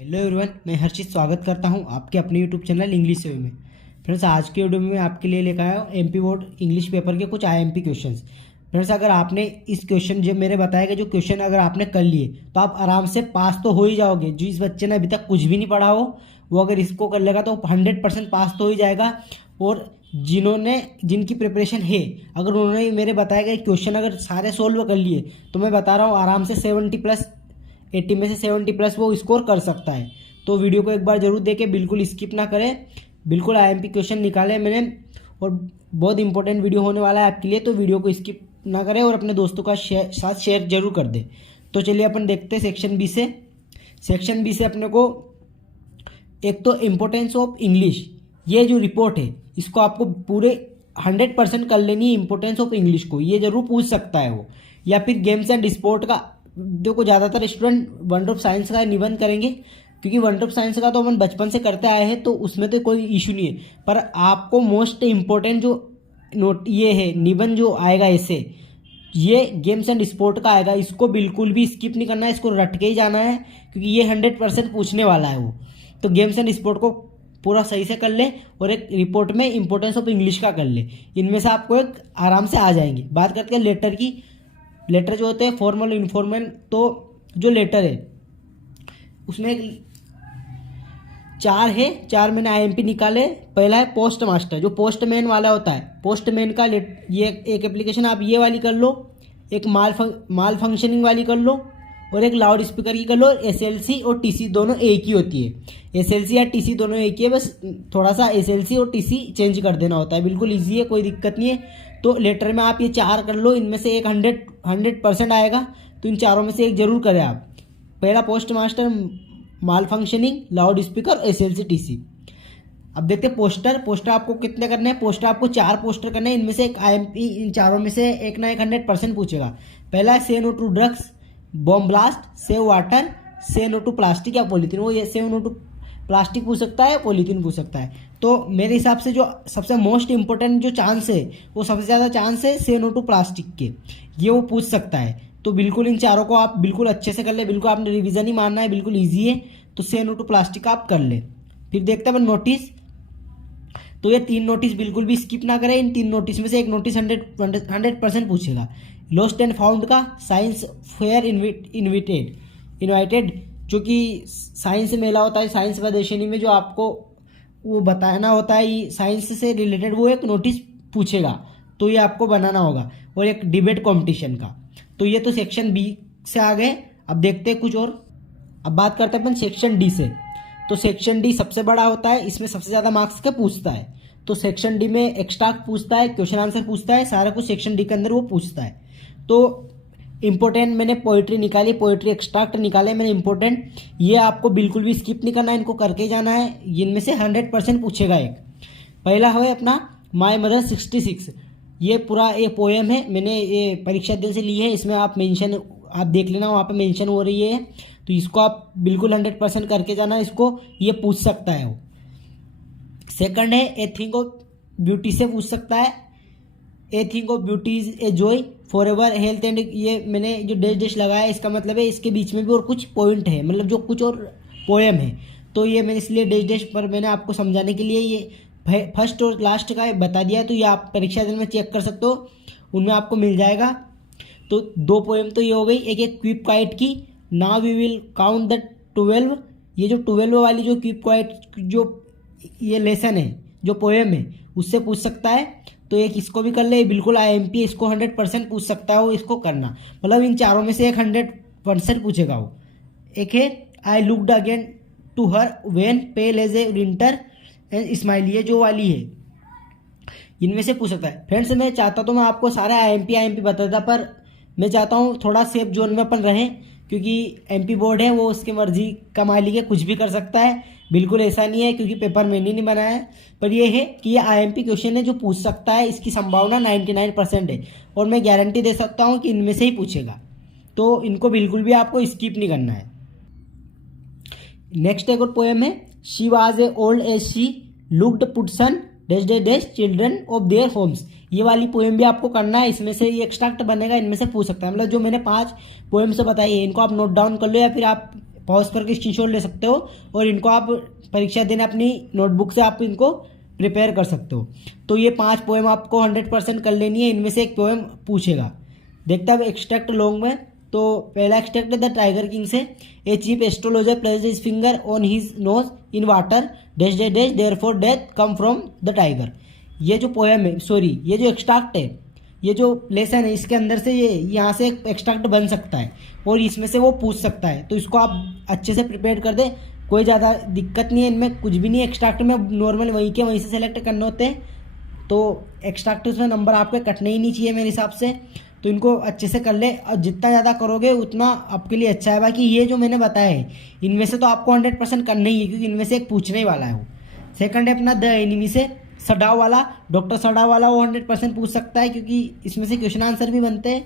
Hello everyone, मैं हर्षित स्वागत करता हूं आपके अपने यूट्यूब चैनल इंग्लिश सेव में। फ्रेंड्स, आज के वीडियो में आपके लिए लेकर आया हूं एमपी बोर्ड इंग्लिश पेपर के कुछ आईएमपी क्वेश्चंस। फ्रेंड्स, अगर आपने इस क्वेश्चन जो मेरे बताए गए जो क्वेश्चन अगर आपने कर लिए तो आप आराम से पास तो हो ही जाओगे। जो इस बच्चे ने अभी तक कुछ भी नहीं पढ़ा हो वो अगर इसको कर लेगा तो 100% पास तो हो ही जाएगा। और जिनकी प्रिपरेशन है, अगर उन्होंने मेरे बताए गए क्वेश्चन अगर सारे सोल्व कर लिए तो मैं बता रहा हूँ आराम से 80 में से 70+ वो स्कोर कर सकता है। तो वीडियो को एक बार जरूर देखें, बिल्कुल स्किप ना करें। बिल्कुल आईएमपी क्वेश्चन निकाले मैंने और बहुत इंपॉर्टेंट वीडियो होने वाला है आपके लिए, तो वीडियो को स्किप ना करें और अपने दोस्तों का साथ शेयर जरूर कर दें। तो चलिए अपन देखते हैं सेक्शन बी से। सेक्शन बी से अपने को एक तो इम्पोर्टेंस ऑफ इंग्लिश, ये जो रिपोर्ट है इसको आपको पूरे 100% कर लेनी है। इम्पोर्टेंस ऑफ इंग्लिश को ये जरूर पूछ सकता है वो, या फिर गेम्स एंड स्पोर्ट का। देखो, ज़्यादातर स्टूडेंट वंडर ऑफ साइंस का निबंध करेंगे क्योंकि वंडर ऑफ साइंस का तो अपन बचपन से करते आए हैं, तो उसमें तो कोई इशू नहीं है। पर आपको मोस्ट इम्पोर्टेंट जो नोट ये है निबंध जो आएगा ऐसे, ये गेम्स एंड स्पोर्ट का आएगा। इसको बिल्कुल भी स्किप नहीं करना है, इसको रट के ही जाना है क्योंकि ये 100% पूछने वाला है वो। तो गेम्स एंड स्पोर्ट को पूरा सही से कर ले और एक रिपोर्ट में इंपॉर्टेंस ऑफ इंग्लिश का कर ले। इनमें से आपको एक आराम से आ जाएंगे। बात करते हैं लेटर की। लेटर जो होते हैं फॉर्मल इनफॉर्मल, तो जो लेटर है उसमें 4 है। 4 मैंने आईएमपी निकाले। पहला है पोस्ट मास्टर, जो पोस्टमैन वाला होता है। पोस्टमैन का ये एक एप्लीकेशन आप ये वाली कर लो, एक माल फंक्शनिंग वाली कर लो और एक लाउड स्पीकर की कर लो। एसएलसी और टीसी दोनों एक ही होती है। एसएलसी या टीसी दोनों एक ही है, बस थोड़ा सा एसएलसी और टीसी चेंज कर देना होता है। बिल्कुल ईजी है, कोई दिक्कत नहीं है। तो लेटर में आप ये 4 कर लो, इनमें से एक 100% आएगा, तो इन चारों में से एक जरूर करें आप। पहला post master, malfunctioning, loud speaker, SLC, TC. अब देखते हैं पोस्टर आपको कितने करने हैं। पोस्टर आपको 4 पोस्टर करने हैं, इनमें से एक आईएमपी इन चारों में से एक ना एक 100% पूछेगा। पहला है say no to drugs, bomb blast, save water, say no to plastic या पॉलीथीन। वो ये से नो टू प्लास्टिक पूछ सकता है, पॉलीथीन पूछ सकता है। तो मेरे हिसाब से जो सबसे मोस्ट इंपॉर्टेंट जो चांस है वो सबसे ज़्यादा चांस है से नो टू प्लास्टिक के, ये वो पूछ सकता है। तो बिल्कुल इन चारों को आप बिल्कुल अच्छे से कर ले। बिल्कुल आपने रिवीजन ही मानना है, बिल्कुल ईजी है। तो से नो टू प्लास्टिक आप कर ले। फिर देखते हैं नोटिस। तो ये 3 नोटिस बिल्कुल भी स्किप ना करें। इन 3 नोटिस में से एक नोटिस 100% पूछेगा। लॉस्ट एंड फाउंड का, साइंस फेयर इनवाइटेड, जो कि साइंस मेला होता है, साइंस प्रदर्शनी में जो आपको वो बताना होता है साइंस से रिलेटेड, वो एक नोटिस पूछेगा, तो ये आपको बनाना होगा। और एक डिबेट कंपटीशन का। तो ये तो सेक्शन बी से आ गए। अब देखते हैं कुछ और। अब बात करते हैं अपन सेक्शन डी से। तो सेक्शन डी सबसे बड़ा होता है, इसमें सबसे ज़्यादा मार्क्स का पूछता है। तो सेक्शन डी में एक्सट्रैक्ट पूछता है, क्वेश्चन आंसर पूछता है, सारा कुछ सेक्शन डी के अंदर वो पूछता है। तो इंपॉर्टेंट मैंने पोइट्री निकाली, पोइट्री एक्सट्रैक्ट निकाले मैंने इंपॉर्टेंट। ये आपको बिल्कुल भी स्किप नहीं करना है, इनको करके जाना है। इनमें से 100% पूछेगा एक। पहला है अपना माई मदर 66। ये पूरा ये पोएम है, मैंने ये परीक्षा दिन से ली है। इसमें आप मेंशन आप देख लेना, वहाँ पे मेंशन हो रही है। तो इसको आप बिल्कुल 100% करके जाना, इसको ये पूछ सकता है वो। सेकंड है ए थिंग ऑफ ब्यूटी से पूछ सकता है। A thing of beauty is a joy for ever health and, ये मैंने जो डैश लगाया इसका मतलब है इसके बीच में भी और कुछ पॉइंट है, मतलब जो कुछ और पोएम है। तो ये मैंने इसलिए डैश पर मैंने आपको समझाने के लिए ये फर्स्ट और लास्ट का बता दिया। तो ये आप परीक्षा दिन में चेक कर सकते हो, उनमें आपको मिल जाएगा। तो 2 पोएम तो ये हो गई। एक क्विप क्वाइट की, now we will count the 12। ये जो 12 वाली जो क्विप क्वाइट जो ये लेसन है, जो पोएम है, उससे पूछ सकता है। तो एक इसको भी कर ले, बिल्कुल आईएमपी इसको 100% पूछ सकता है वो, इसको करना। मतलब इन चारों में से एक 100% पूछेगा वो। एक है I looked again to her when pale as a winter and smile, ये जो वाली है, इनमें से पूछ सकता है। फ्रेंड्स, मैं चाहता तो मैं आपको सारे आईएमपी बता देता, पर मैं चाहता हूँ थोड़ा सेफ जोन में अपन रहें, क्योंकि एमपी बोर्ड है, वो उसकी मर्जी का मालिक है, कुछ भी कर सकता है। बिल्कुल ऐसा नहीं है क्योंकि पेपर मैंने नहीं बनाया है, पर यह है कि ये आईएमपी क्वेश्चन है जो पूछ सकता है। इसकी संभावना 99% है और मैं गारंटी दे सकता हूँ कि इनमें से ही पूछेगा। तो इनको बिल्कुल भी आपको स्किप नहीं करना है। नेक्स्ट एक और पोएम है, she was a old age she looked पुटसन dash children of their homes. ये वाली पोएम भी आपको करना है, इसमें से ये एक्सट्रैक्ट बनेगा, इनमें से पूछ सकता है। मतलब जो मैंने 5 पोएम से बताई है, इनको आप नोट डाउन कर लो या फिर आप पॉज करके स्क्रीनशॉट ले सकते हो और इनको आप परीक्षा देने अपनी नोटबुक से आप इनको प्रिपेयर कर सकते हो। तो ये 5 पोएम आपको 100% कर लेनी है, इनमें से एक पोएम पूछेगा। देखते हैं अब एक्सट्रैक्ट लॉन्ग में। तो पहला एक्सट्रैक्ट द टाइगर किंग से, a chief astrologer placed his finger on his nose in water dash dash dash therefore death come from the tiger. ये जो पोएम है, सॉरी ये जो एक्सट्रैक्ट है, ये जो लेसन है, इसके अंदर से ये यहाँ से एक एक्सट्रैक्ट बन सकता है और इसमें से वो पूछ सकता है। तो इसको आप अच्छे से प्रिपेयर कर दें, कोई ज़्यादा दिक्कत नहीं है, इनमें कुछ भी नहीं है। एक्सट्रैक्ट में नॉर्मल वहीं के वहीं से सेलेक्ट करने होते हैं, तो एक्सट्रैक्ट में नंबर आपके कटने ही नहीं चाहिए मेरे हिसाब से। तो इनको अच्छे से कर ले और जितना ज़्यादा करोगे उतना आपके लिए अच्छा है। बाकी ये जो मैंने बताया है इनमें से तो आपको 100% करना ही है, क्योंकि इनमें से एक पूछने ही वाला है वो। सेकंड है अपना द एनिमी से, सडाव वाला, डॉक्टर सडाव वाला, वो 100% पूछ सकता है क्योंकि इसमें से क्वेश्चन आंसर भी बनते हैं।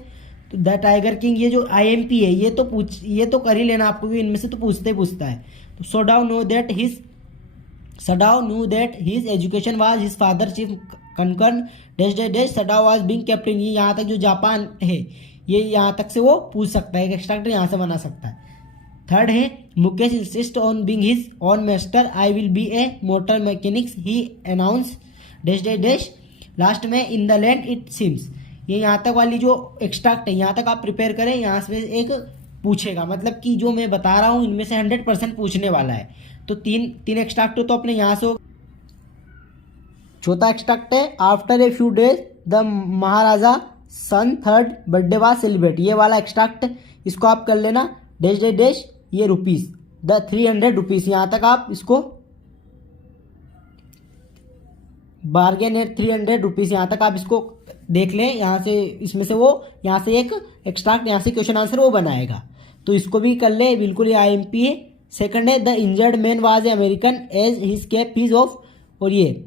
तो द टाइगर किंग, ये जो IMP है, ये तो कर ही लेना आपको, क्योंकि इनमें से तो पूछता है। तो Sadao knew that his education was his father chief concern dash dash dash Sadao was being kept in, यहाँ तक जो जापान है ये यहाँ तक से वो पूछ सकता है, एक एक्सट्रैक्ट यहाँ से बना सकता है। थर्ड है Mukesh insist on being his own master, I will be a motor mechanics he announce dash dash dash. Last में in the land it seems, ये यहाँ तक वाली जो एक्सट्रैक्ट है यहाँ तक आप प्रिपेयर करें, यहाँ से एक पूछेगा, मतलब कि जो मैं बता रहा हूँ इनमें से 100% पूछने वाला है। तो तीन एक्सट्रैक्ट तो अपने यहाँ से। चौथा एक्सट्रैक्ट है after a few days the Maharaja son third birthday was celebrate, ये वाला एक्सट्रैक्ट इसको आप कर लेना डैश डैश डैश, ये रुपीज़ द 300 रुपीज़, यहाँ तक आप इसको बार्गेन एट 300 रुपीज़, यहाँ तक आप इसको देख लें। यहाँ से इसमें से वो यहाँ से एक एक्सट्रैक्ट, यहाँ से क्वेश्चन आंसर वो बनाएगा, तो इसको भी कर ले, बिल्कुल ये IMP है। सेकंड है the injured man was a American as his cap his off, और ये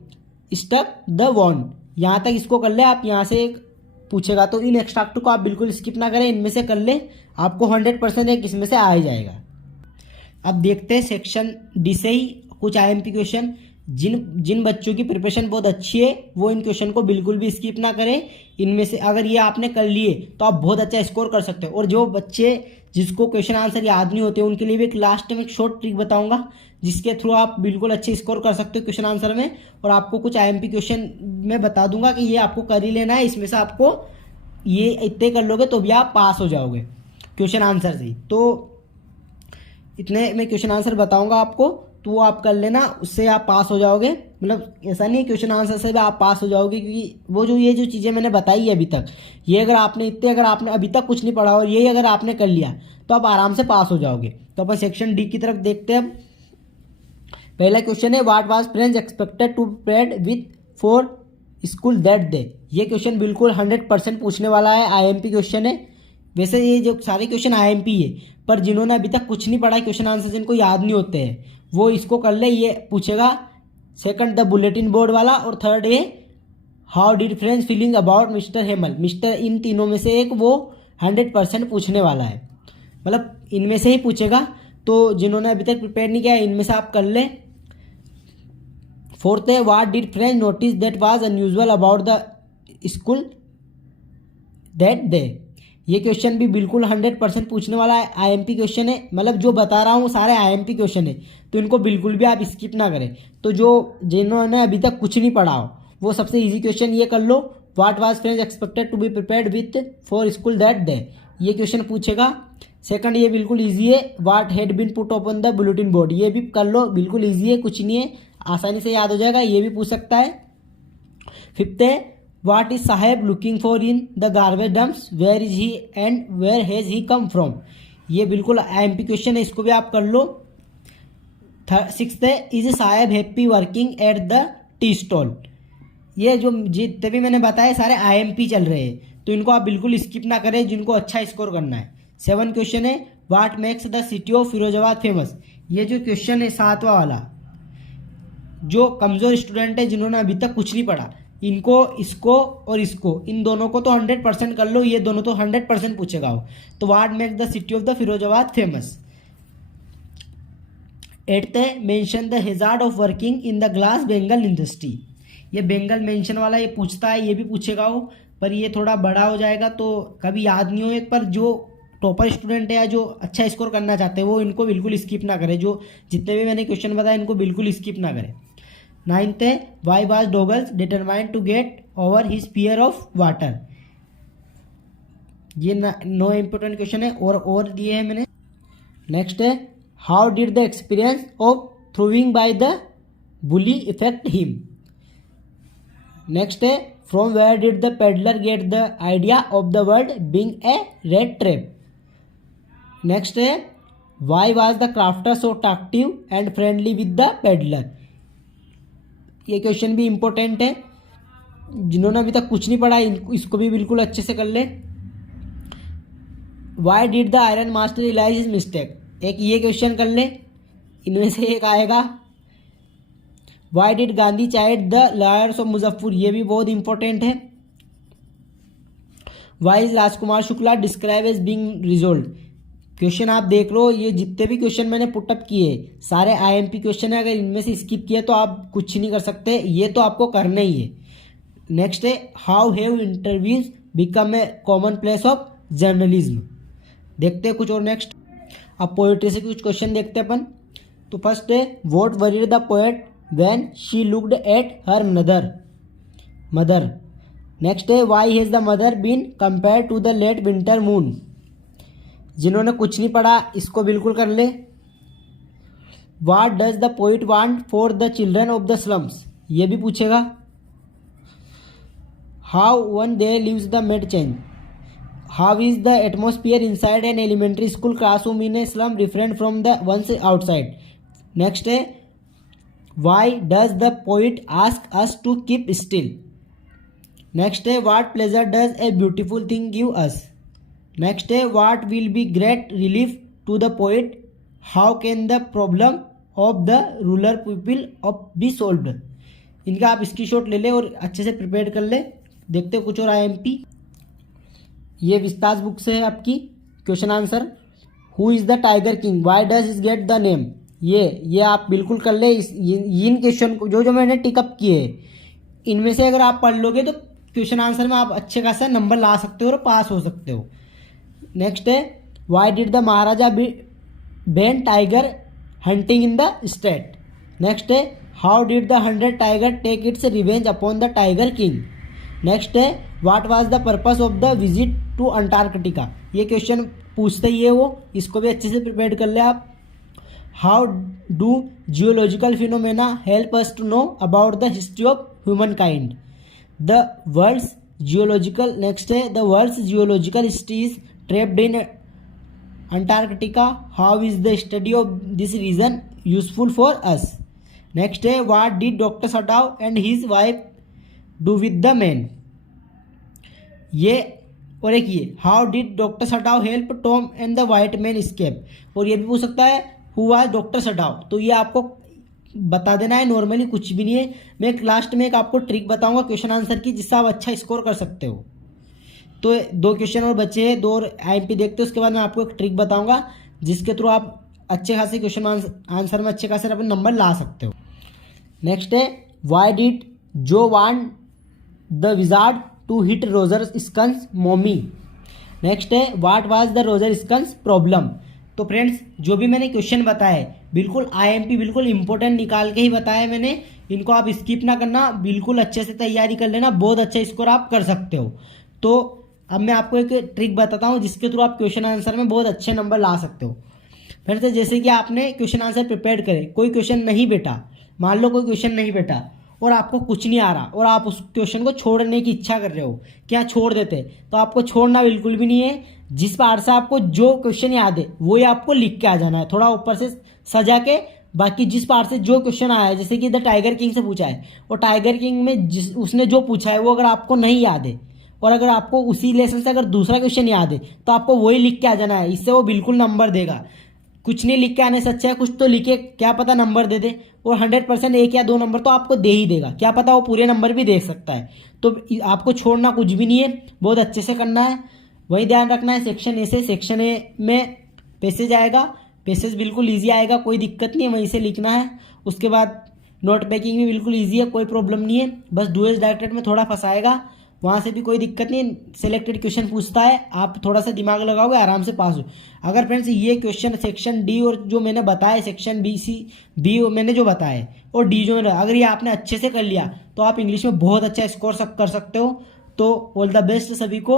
स्टक द वॉन्ड, यहाँ तक इसको कर ले आप, यहाँ से एक पूछेगा। तो इन एक्सट्रैक्ट को आप बिल्कुल स्किप ना करें, इनमें से कर ले, आपको 100% एक इसमें से आ ही जाएगा। अब देखते हैं सेक्शन D से ही कुछ IMP क्वेश्चन। जिन बच्चों की प्रिपरेशन बहुत अच्छी है वो इन क्वेश्चन को बिल्कुल भी स्किप ना करें। इनमें से अगर ये आपने कर लिए तो आप बहुत अच्छा स्कोर कर सकते हो। और जो बच्चे जिसको क्वेश्चन आंसर याद नहीं होते उनके लिए भी एक लास्ट में एक शॉर्ट ट्रिक बताऊंगा, जिसके थ्रू आप बिल्कुल अच्छे स्कोर कर सकते हो क्वेश्चन आंसर में। और आपको कुछ IMP क्वेश्चन मैं बता दूंगा कि ये आपको कर ही लेना है, इसमें से आपको ये इतने कर लोगे तो भी आप पास हो जाओगे क्वेश्चन आंसर से। तो इतने मैं क्वेश्चन आंसर बताऊंगा आपको, तो वो आप कर लेना, उससे आप पास हो जाओगे। मतलब ऐसा नहीं है क्वेश्चन आंसर से भी आप पास हो जाओगे, क्योंकि वो जो ये जो चीज़ें मैंने बताई है अभी तक, ये अगर आपने अभी तक कुछ नहीं पढ़ा और ये अगर आपने कर लिया तो आप आराम से पास हो जाओगे। तो अपन सेक्शन D की तरफ देखते हैं। पहला क्वेश्चन है what was friends expected to prepared with for school that day. ये क्वेश्चन बिल्कुल 100% पूछने वाला है, IMP क्वेश्चन है। वैसे ये जो सारे क्वेश्चन IMP है, पर जिन्होंने अभी तक कुछ नहीं पढ़ा, क्वेश्चन आंसर जिनको याद नहीं होते हैं, वो इसको कर ले, ये पूछेगा। सेकंड द बुलेटिन बोर्ड वाला, और थर्ड है how did friends feeling about mister Hamel. इन तीनों में से एक वो 100% पूछने वाला है, मतलब इनमें से ही पूछेगा। तो जिन्होंने अभी तक प्रिपेयर नहीं किया इनमें से आप कर ले। फोर्थ है what did friends notice that was unusual about the school that day. ये क्वेश्चन भी बिल्कुल 100% पूछने वाला है, IMP क्वेश्चन है। मतलब जो बता रहा हूँ सारे IMP क्वेश्चन है, तो इनको बिल्कुल भी आप स्किप ना करें। तो जिन्होंने अभी तक कुछ नहीं पढ़ा हो वो सबसे इजी क्वेश्चन ये कर लो, what was friends expected to be prepared with for school that day, ये क्वेश्चन पूछेगा। सेकंड ये बिल्कुल ईजी है, what had been put on the bulletin board, ये भी कर लो, बिल्कुल ईजी है, कुछ नहीं है, आसानी से याद हो जाएगा, ये भी पूछ सकता है। फिफ्थ है what is Saheb looking for in the garbage dumps, where is he and where has he come from, ये बिल्कुल IMP क्वेश्चन है, इसको भी आप कर लो। सिक्स्थ है is Saheb happy working at the tea stall. ये जो जितने भी मैंने बताए सारे IMP चल रहे हैं, तो इनको आप बिल्कुल स्किप ना करें जिनको अच्छा स्कोर करना है। 7 क्वेश्चन है what makes the city of Firozabad famous. ये जो क्वेश्चन है 7वां वाला, जो कमज़ोर स्टूडेंट है जिन्होंने अभी तक कुछ नहीं पढ़ा, इनको इसको और इसको इन दोनों को तो 100% कर लो, ये दोनों तो 100% पूछेगा वो। तो what makes the city of the Firozabad famous. 8th है mention the hazard of working in the glass Bengal industry. ये बेंगल मेंशन वाला ये पूछता है, ये भी पूछेगा वो, पर ये थोड़ा बड़ा हो जाएगा तो कभी याद नहीं हो, एक पर जो टॉपर स्टूडेंट है या जो अच्छा स्कोर करना चाहते हैं वो इनको बिल्कुल स्किप ना करें, जो जितने भी मैंने क्वेश्चन बताए इनको बिल्कुल स्किप ना करें। 9th है why was Douglas determined to get over his fear of water. ये नो इम्पोर्टेंट क्वेश्चन है और दिए हैं मैंने। नेक्स्ट है how did the experience of throwing by the bully effect him. Next है from where did the peddler get the idea of the word being a rat trap. Next है why was the crafter so talkative and friendly with the peddler. ये question भी important है, जिन्होंने अभी तक कुछ नहीं पढ़ा इसको भी बिल्कुल अच्छे से कर ले। Why did the iron master realise his mistake, एक ये क्वेश्चन कर ले, इनमें से एक आएगा। Why did Gandhi chide the lawyers of Muzaffar, ये भी बहुत इंपॉर्टेंट है। Why is Rajkumar Shukla describe as being resolve. Question आप देख लो, ये जितने भी क्वेश्चन मैंने पुटअप किए सारे आईएमपी क्वेश्चन है, अगर इनमें से स्किप किए तो आप कुछ नहीं कर सकते, ये तो आपको करना ही है। नेक्स्ट है how have interviews become a common place of journalism. देखते हैं कुछ और नेक्स्ट। अब पोएट्री से कुछ क्वेश्चन देखते हैं अपन। तो फर्स्ट है what worried the poet when she looked at her mother. Next है why has the mother been compare to the late winter moon. जिन्होंने कुछ नहीं पढ़ा इसको बिल्कुल कर ले। What does the poet want for the children of the slums, ये भी पूछेगा। How one day lives the made change. How is the atmosphere inside an elementary school classroom in a slum different from the ones outside. Next है why does the poet ask us to keep still. Next है what pleasure does a beautiful thing give us. Next है what will be great relief to the poet, how can the problem of the rural people of be solved. इनका आप screenshot ले ले और अच्छे से prepare कर ले। देखते हो कुछ और आईएमपी। ये विस्तास बुक से है आपकी question answer. Who is the tiger king, why does is get the name. ये आप बिल्कुल कर ले। इन क्वेश्चन को जो मैंने टिकअप किए इनमें से अगर आप पढ़ लोगे तो क्वेश्चन आंसर में आप अच्छे खासा नंबर ला सकते हो और पास हो सकते हो। नेक्स्ट है why did the Maharaja ban tiger hunting in the state. Next है how did the 100 tiger take its revenge upon the tiger king. Next है what was the purpose of the visit to Antarctica. ये question पूछते ही है वो, इसको भी अच्छे से प्रिपेयर कर ले आप। How do geological phenomena help us to know about the history of humankind. The world's geological. Next है the world's geological history is trapped in Antarctica, how is the study of this region useful for us. Next है what did doctor Sadao and his wife do with the man. ये और एक ये how did doctor Sadao help Tom and the white man escape. और ये भी पूछ सकता है हु वाज डॉक्टर सटाव, तो ये आपको बता देना है, नॉर्मली कुछ भी नहीं है। मैं लास्ट में एक आपको ट्रिक बताऊंगा क्वेश्चन आंसर की जिससे आप अच्छा स्कोर कर सकते हो। तो 2 क्वेश्चन और बचे हैं, 2 और आईएमपी देखते हो, उसके बाद मैं आपको एक ट्रिक बताऊंगा जिसके थ्रू आप अच्छे खासे क्वेश्चन आंसर में अच्छे खासे अपने नंबर ला सकते हो। नेक्स्ट है why did Jo want the wizard to hit Roger Skunk's mommy. Next है what was the Roger Skunk's problem. तो फ्रेंड्स जो भी मैंने क्वेश्चन बताए बिल्कुल आईएमपी बिल्कुल इंपॉर्टेंट निकाल के ही बताया मैंने, इनको आप स्किप ना करना, बिल्कुल अच्छे से तैयारी कर लेना, बहुत अच्छा स्कोर आप कर सकते हो। तो अब मैं आपको एक ट्रिक बताता हूँ जिसके थ्रू आप क्वेश्चन आंसर में बहुत अच्छे नंबर ला सकते हो। फिर से जैसे कि आपने क्वेश्चन आंसर प्रिपेयर करे, कोई क्वेश्चन नहीं बेटा, मान लो कोई क्वेश्चन नहीं बेटा और आपको कुछ नहीं आ रहा और आप उस क्वेश्चन को छोड़ने की इच्छा कर रहे हो, क्या छोड़ देते, तो आपको छोड़ना बिल्कुल भी नहीं है। जिस पार्ट से आपको जो क्वेश्चन याद है वो ही आपको लिख के आ जाना है, थोड़ा ऊपर से सजा के। बाकी जिस पार्ट से जो क्वेश्चन आया है, जैसे कि द टाइगर किंग से पूछा है और टाइगर किंग में उसने जो पूछा है वो अगर आपको नहीं याद है और अगर आपको उसी लेसन से अगर दूसरा क्वेश्चन याद है तो आपको वही लिख के आ जाना है, इससे वो बिल्कुल नंबर देगा। कुछ नहीं लिख के आने से अच्छा है कुछ तो लिखे, क्या पता नंबर दे दे, और 100% 1 या 2 नंबर तो आपको दे ही देगा, क्या पता वो पूरे नंबर भी दे सकता है। तो आपको छोड़ना कुछ भी नहीं है, बहुत अच्छे से करना है। वही ध्यान रखना है सेक्शन ए से, सेक्शन ए में पैसेज आएगा, पैसेज बिल्कुल ईजी आएगा, कोई दिक्कत नहीं है, वहीं से लिखना है। उसके बाद नोट पेकिंग भी बिल्कुल ईजी है, कोई प्रॉब्लम नहीं है, बस डुएल्स डायरेक्टेड में थोड़ा फंसाएगा, वहाँ से भी कोई दिक्कत नहीं, सिलेक्टेड क्वेश्चन पूछता है, आप थोड़ा सा दिमाग लगाओगे आराम से पास हो। अगर फ्रेंड्स ये क्वेश्चन सेक्शन डी और जो मैंने बताया सेक्शन बी सी बी मैंने जो बताया और डी जो मैंने, अगर ये आपने अच्छे से कर लिया तो आप इंग्लिश में बहुत अच्छा स्कोर कर सकते हो। तो ऑल द बेस्ट सभी को।